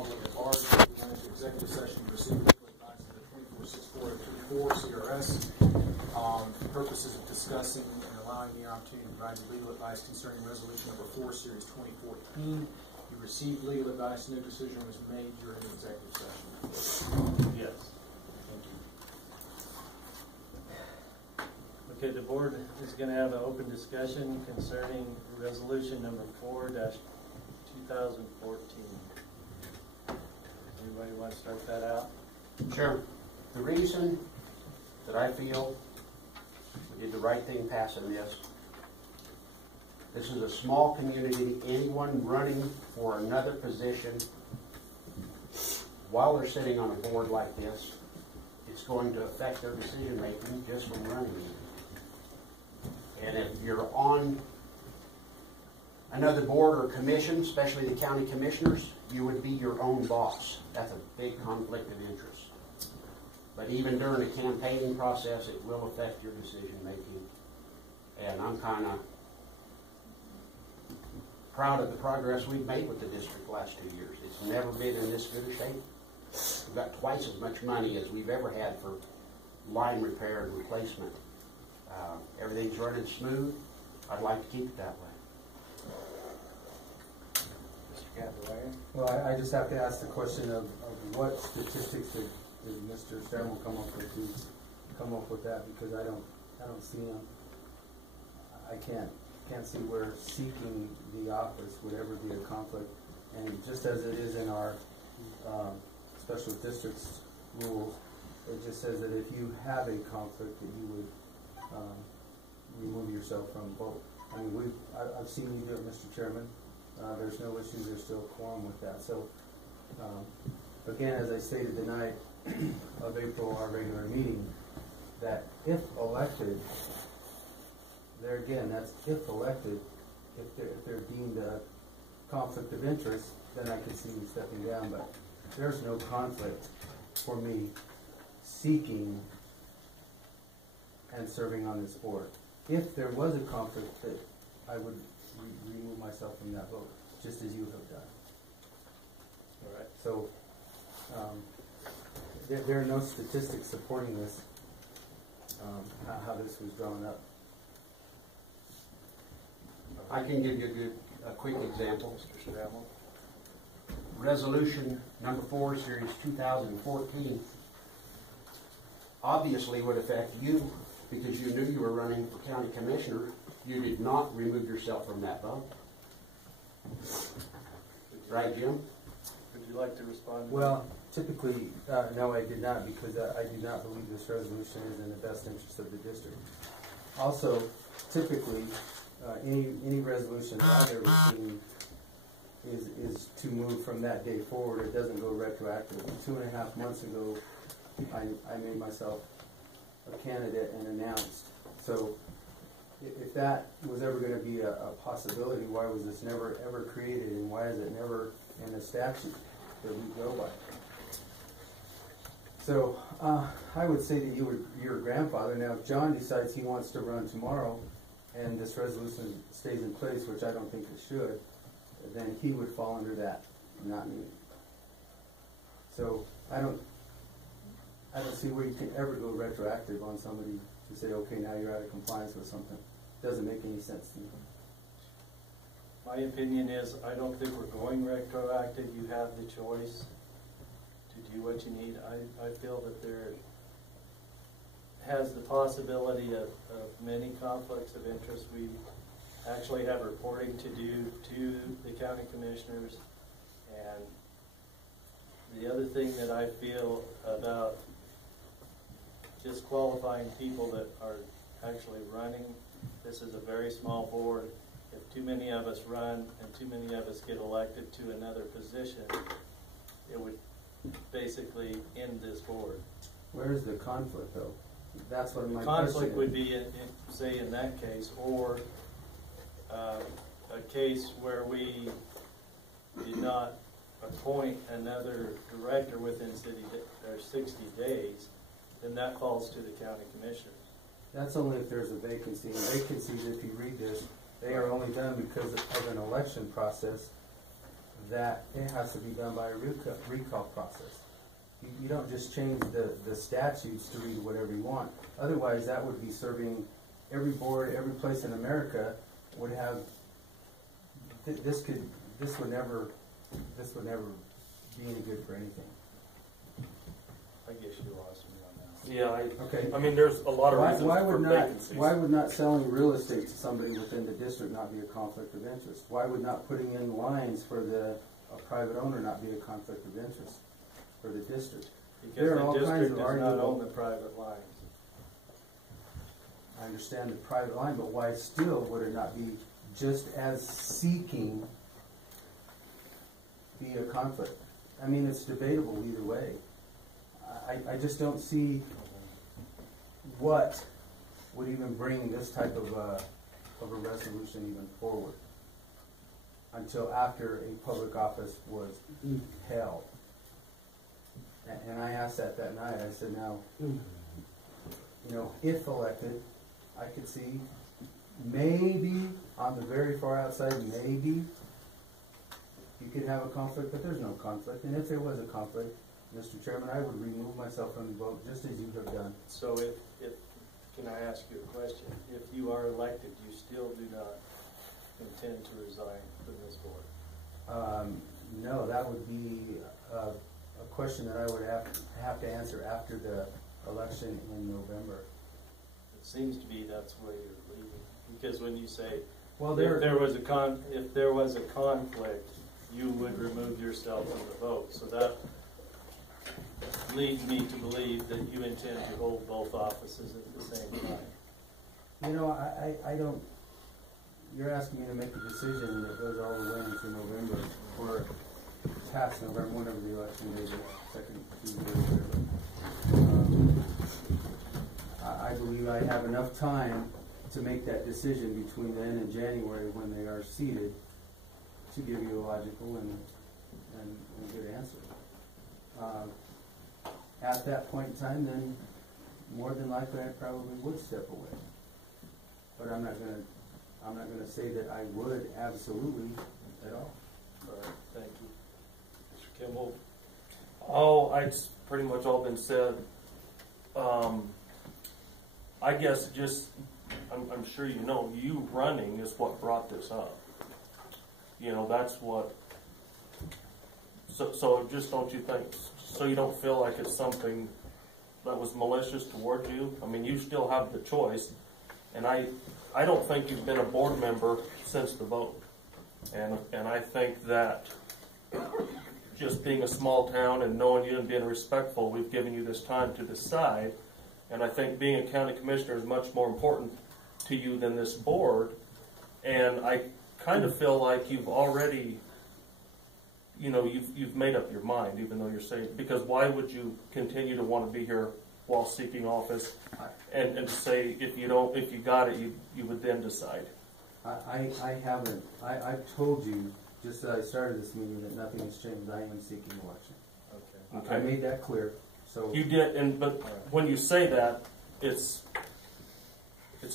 public at large. We went into executive session to receive legal advice of the 2464 CRS for purposes of discussing and allowing the opportunity to provide you legal advice concerning resolution number 4, series 2014. You received legal advice. No decision was made during the executive session. Yes. Okay, the board is going to have an open discussion concerning resolution number 4-2014. Anybody want to start that out? Sure. The reason that I feel we did the right thing passing this is a small community. Anyone running for another position while they're sitting on a board like this, it's going to affect their decision making just from running it. And if you're on another board or commission, especially the county commissioners, you would be your own boss. That's a big conflict of interest. But even during the campaigning process, it will affect your decision making. And I'm kind of proud of the progress we've made with the district the last 2 years. It's never been in this good a shape. We've got twice as much money as we've ever had for line repair and replacement. Everything's running smooth. I'd like to keep it that way. Well, I just have to ask the question of what statistics did Mr. Stern come up with to come up with that, because I don't see them. I can't see where seeking the office would ever be a conflict. And just as it is in our special districts rules, it just says that if you have a conflict, that you would remove yourself from vote. I mean, I've seen you do it, Mr. Chairman. There's no issue. There's still a quorum with that. So, again, as I stated the night of April, our regular meeting, that if elected, there again, that's if elected, if they're deemed a conflict of interest, then I could see me stepping down. But there's no conflict for me seeking and serving on this board. If there was a conflict, that I would remove myself from that vote, just as you have done. All right. So there are no statistics supporting this, how this was drawn up. I can give you a quick example, Mr. Stramel. Resolution number 4, series 2014, obviously would affect you because you knew you were running for county commissioner. You did not remove yourself from that vote. Right, Jim? Would you like to respond? Well, typically, no, I did not, because I do not believe this resolution is in the best interest of the district. Also, typically, any resolution that I've ever seen is to move from that day forward. It doesn't go retroactive. 2.5 months ago, I made myself a candidate and announced. So if that was ever going to be a possibility, why was this never ever created, and why is it never in the statute that we go by? So I would say that you're a grandfather. Now, if John decides he wants to run tomorrow and this resolution stays in place, which I don't think it should, then he would fall under that, not me. So I don't see where you can ever go retroactive on somebody to say, okay, now you're out of compliance with something. Doesn't make any sense to me. My opinion is I don't think we're going retroactive. You have the choice to do what you need. I feel that there has the possibility of many conflicts of interest. We actually have reporting to do to the county commissioners. And the other thing that I feel about disqualifying people that are actually running, this is a very small board. If too many of us run and too many of us get elected to another position, it would basically end this board. Where is the conflict, though? That's what my conflict would be, say, in that case, or a case where we did not appoint another director within 60 days, then that falls to the county commissioners. That's only if there's a vacancy. And vacancies, if you read this, they are only done because of an election process that it has to be done by a recall process. You don't just change the statutes to read whatever you want. Otherwise, that would be serving every board, every place in America would have, this would never be any good for anything. I guess you lost me on that. Yeah, Okay. I mean, there's a lot of reasons Why for would vacancies. not selling real estate to somebody within the district not be a conflict of interest? Why would not putting in lines for a private owner not be a conflict of interest for the district? There are all Because the kinds district of does not arguable- own the private lines. I understand the private line, but why still would it not be just as seeking be a conflict? I mean, it's debatable either way. I just don't see what would even bring this type of a resolution even forward until after a public office was held. And I asked that night, I said, now, if elected, I could see maybe on the very far outside, maybe you could have a conflict, but there's no conflict. And if there was a conflict, Mr. Chairman, I would remove myself from the vote just as you have done. So if can I ask you a question? If you are elected, you still do not intend to resign from this board? No, that would be a question that I would have to answer after the election in November. It seems to be that's where you're leaving. Because when you say, Well, if there was a conflict, you would remove yourself from the vote. So that leads me to believe that you intend to hold both offices at the same time. I don't, you're asking me to make a decision that goes all the way into November or past November, whenever the election day is, second Tuesday or whatever. I believe I have enough time to make that decision between then and January when they are seated to give you a logical and good answer. At that point in time, then more than likely I probably would step away. But I'm not gonna say that I would absolutely at all. All right, thank you. Mr. Kimball? Oh, it's pretty much all been said. I guess just, I'm sure you running is what brought this up. That's what, so just don't you think, so you don't feel like it's something that was malicious toward you? I mean, you still have the choice, and I don't think you've been a board member since the vote. And I think that just being a small town and knowing you and being respectful, we've given you this time to decide. And I think being a county commissioner is much more important to you than this board. And I kind of feel like you've already, you've made up your mind, even though you're saying, because why would you continue to want to be here while seeking office and say if you got it, you would then decide? I haven't. I've told you just as I started this meeting that nothing has changed. I am seeking election. Okay. I made that clear. So You did, but when you say that, it's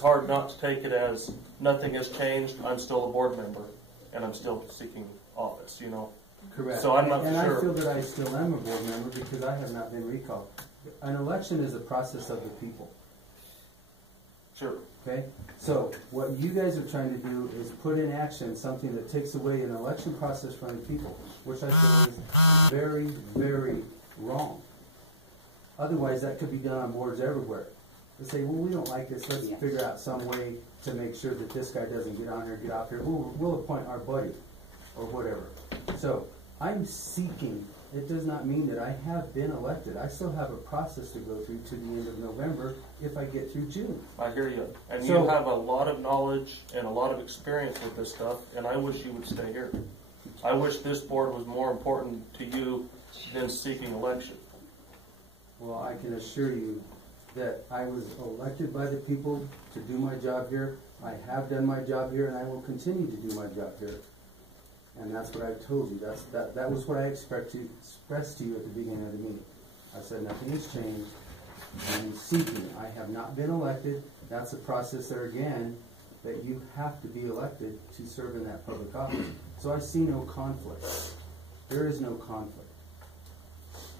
hard not to take it as nothing has changed. I'm still a board member, and I'm still seeking office. correct. So I'm not and sure. I feel that I still am a board member because I have not been recalled. An election is a process of the people. Sure. Okay? So what you guys are trying to do is put in action something that takes away an election process from the people, which I feel is very, very wrong. Otherwise, that could be done on boards everywhere. They say, well, we don't like this. Let's figure out some way to make sure that this guy doesn't get on here, get off here. We'll appoint our buddy or whatever. So I'm seeking. It does not mean that I have been elected. I still have a process to go through to the end of November if I get through June. I hear you. And So- you have a lot of knowledge and a lot of experience with this stuff, and I wish you would stay here. I wish this board was more important to you than seeking election. Well, I can assure you that I was elected by the people to do my job here. I have done my job here, and I will continue to do my job here. And that's what I told you. That was what I expressed to you at the beginning of the meeting. I said nothing has changed. I'm seeking. I have not been elected. That's a process there again that you have to be elected to serve in that public office. So I see no conflict. there is no conflict.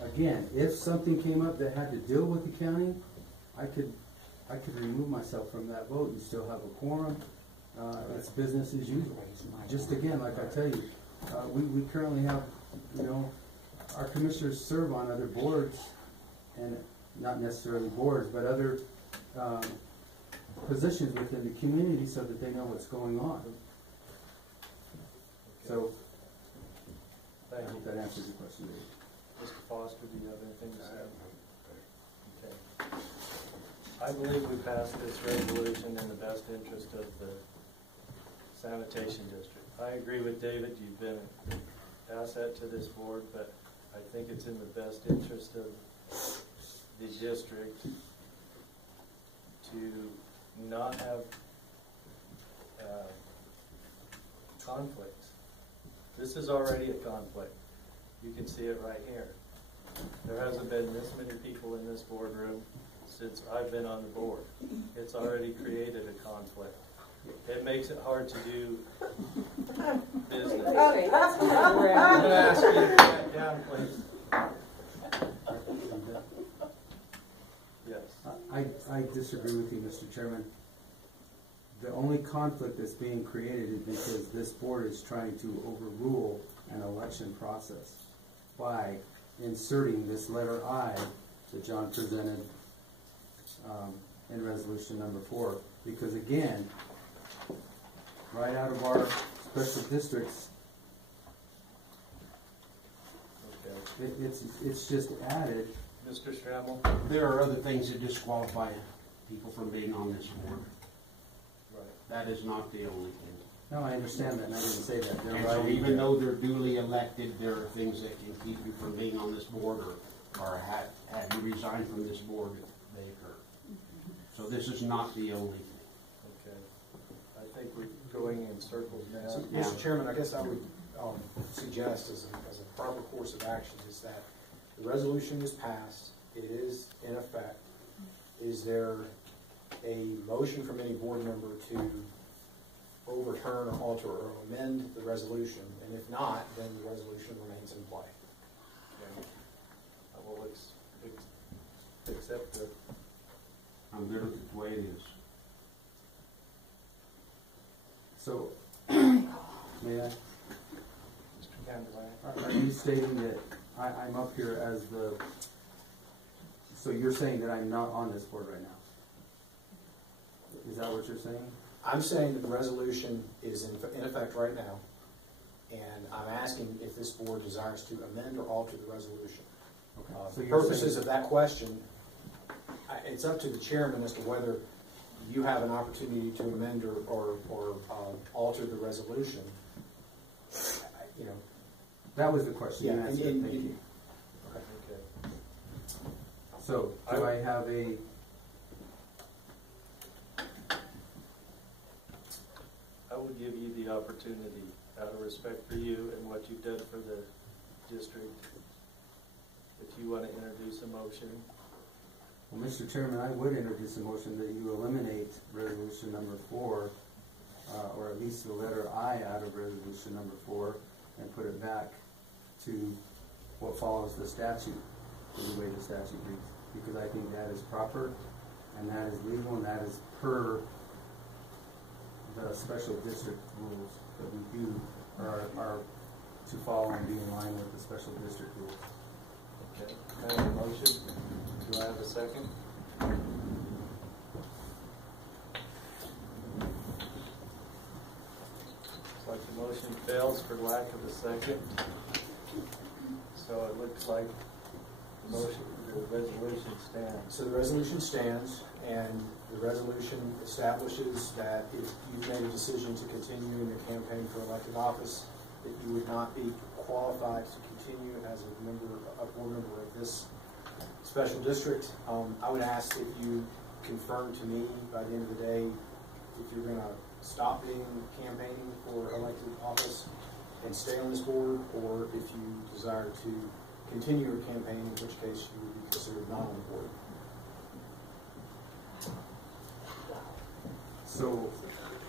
Again, if something came up that had to deal with the county, I could remove myself from that vote and still have a quorum. It's business as usual. Just again, like I tell you, we currently have, our commissioners serve on other boards, and not necessarily boards, but other positions within the community so that they know what's going on. So, I Thank you. hope that answers your question, David. Mr. Foster, do you have anything to say? Okay. I believe we passed this resolution in the best interest of the sanitation district. I agree with David, you've been an asset to this board, but I think it's in the best interest of the district to not have conflicts. This is already a conflict. You can see it right here. There hasn't been this many people in this boardroom since I've been on the board. It's already created a conflict. It makes it hard to do business. Okay, that's I'm going to ask you to quiet down, please. Yes. I disagree with you, Mr. Chairman. The only conflict that's being created is because this board is trying to overrule an election process by inserting this letter I that John presented in resolution number 4. Because again, right out of our special districts, Okay. it's just added. Mr. Schrammel? There are other things that disqualify people from being on this board. Right. That is not the only thing. No, I understand that, and I didn't say that. They're And so right. even though they're duly elected, there are things that can keep you from being on this board, or had you resign from this board, they occur. So this is not the only thing. Okay. I think we're going in circles now. So, Mr. Chairman, I guess I would suggest as a proper course of action is that the resolution is passed, it is in effect. Is there a motion from any board member to overturn or alter or amend the resolution? And if not, then the resolution remains in play. Okay. I will accept the. I'm good with it the way it is. So, may I? Mr. Candelaria. Are you stating that I'm up here as the, so you're saying that I'm not on this board right now? Is that what you're saying? I'm saying that the resolution is in effect right now, and I'm asking if this board desires to amend or alter the resolution. Okay. For So you're purposes saying- of that question, it's up to the chairman as to whether you have an opportunity to amend or alter the resolution. That was the question you Yeah, answered, and- thank you. Okay. So, do I have a, I would give you the opportunity, out of respect for you and what you've done for the district, if you want to introduce a motion. well, Mr. Chairman, I would introduce a motion that you eliminate resolution number 4, or at least the letter I out of resolution number 4, and put it back to what follows the statute, to the way the statute reads. Because I think that is proper, and that is legal, and that is per the special district rules that we do, are to follow and be in line with the special district rules. Okay. I have a motion. Do I have a second? Looks like the motion fails for lack of a second. So it looks like the resolution stands. So the resolution stands, and the resolution establishes that if you've made a decision to continue in your campaign for elected office, that you would not be qualified to continue as a board member of this special district. I would ask that you confirm to me by the end of the day if you're going to stop being campaigning for elected office and stay on this board, or if you desire to continue your campaign, in which case you would be considered not on the board. So,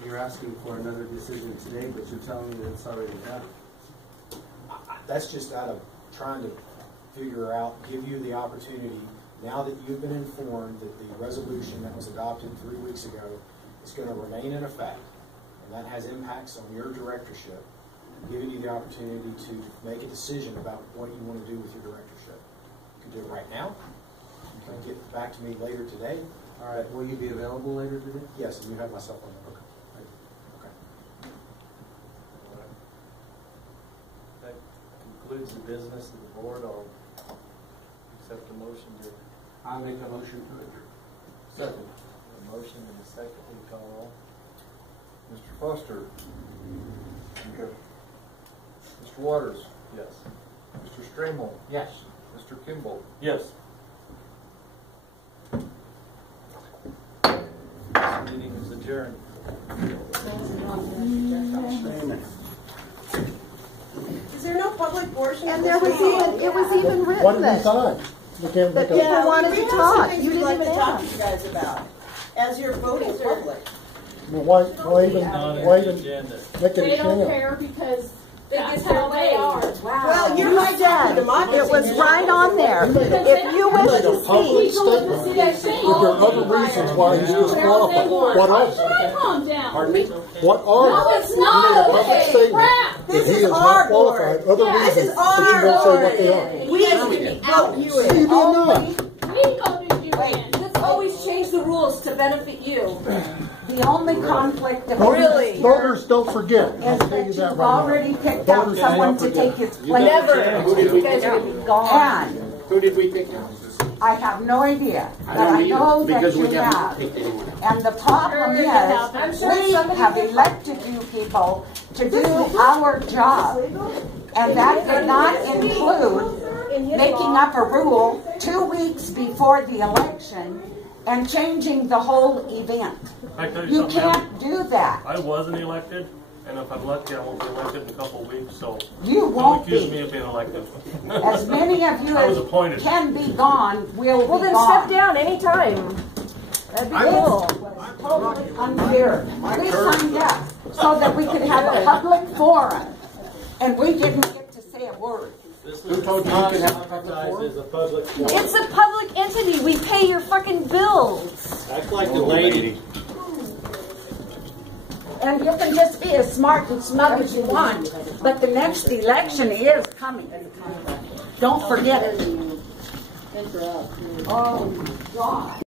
you're asking for another decision today, but you're telling me that it's already done. that's just out of trying to figure out, give you the opportunity, now that you've been informed that the resolution that was adopted 3 weeks ago is going to remain in effect, and that has impacts on your directorship, giving you the opportunity to make a decision about what you want to do with your directorship. You can do it right now. You can get back to me later today. All right, will you be available later today? Yes, and you have my cell phone number. Okay. That concludes the business of the board. I'll accept the motion to. I'll make a motion to adjourn. Second. A motion and a second. We call roll. Mr. Foster. Here. Mr. Waters. Yes. Mr. Stramel. Yes. Mr. Kimball. Yes. This meeting is adjourned. Is there no public portion? And there was even, it was even What written did we that sign? We can't that make people a, wanted to We have some talk. things You we'd didn't like even to talk to ask. you guys about, as you're voting public. well, why even, Not why on the even agenda. make it a They don't sham? care because that's get their how they way. are. Well, you're You hijacking said, democracy. it was right on there. If you wish made a to public speak, People want to see that thing. But there are other reasons why he's disqualified. What else? Calm down. Pardon me? What are? No, it's You made a not public okay. statement Crap. that This he is is our not qualified. board. Other Yeah, this reasons, is but you our won't say board. what they are. We vote you You in. did not. We voted you in. Let's always change the rules to benefit you. the only conflict of Voters, interest voters don't forget. I'll is tell you that that you've right already now. picked out Voters someone don't to forget. take his place. Who did we pick out? And Who did we pick out? I have no idea, but don't I either, know that because you we haven't have. picked anyone else. And the problem is, we have elected you people to do our job. And that did not include making up a rule 2 weeks before the election and changing the whole event. I tell you You something, ma'am. can't do that. I wasn't elected, and if I'm lucky, I won't be elected in a couple of weeks, so You don't won't accuse me be. of being elected. As many of you I was as appointed. can be gone will Well, be then gone. step down anytime. That'd be cool. It's totally unfair. We signed up so that we could have a public forum, and we didn't get to say a word. This Who told you you could have a public advertised forum? as a public forum. It's a public entity. We pay your fucking bills. Act like the lady. And you can just be as smart and smug as you want, but the next election is coming. Don't forget it. Oh, God.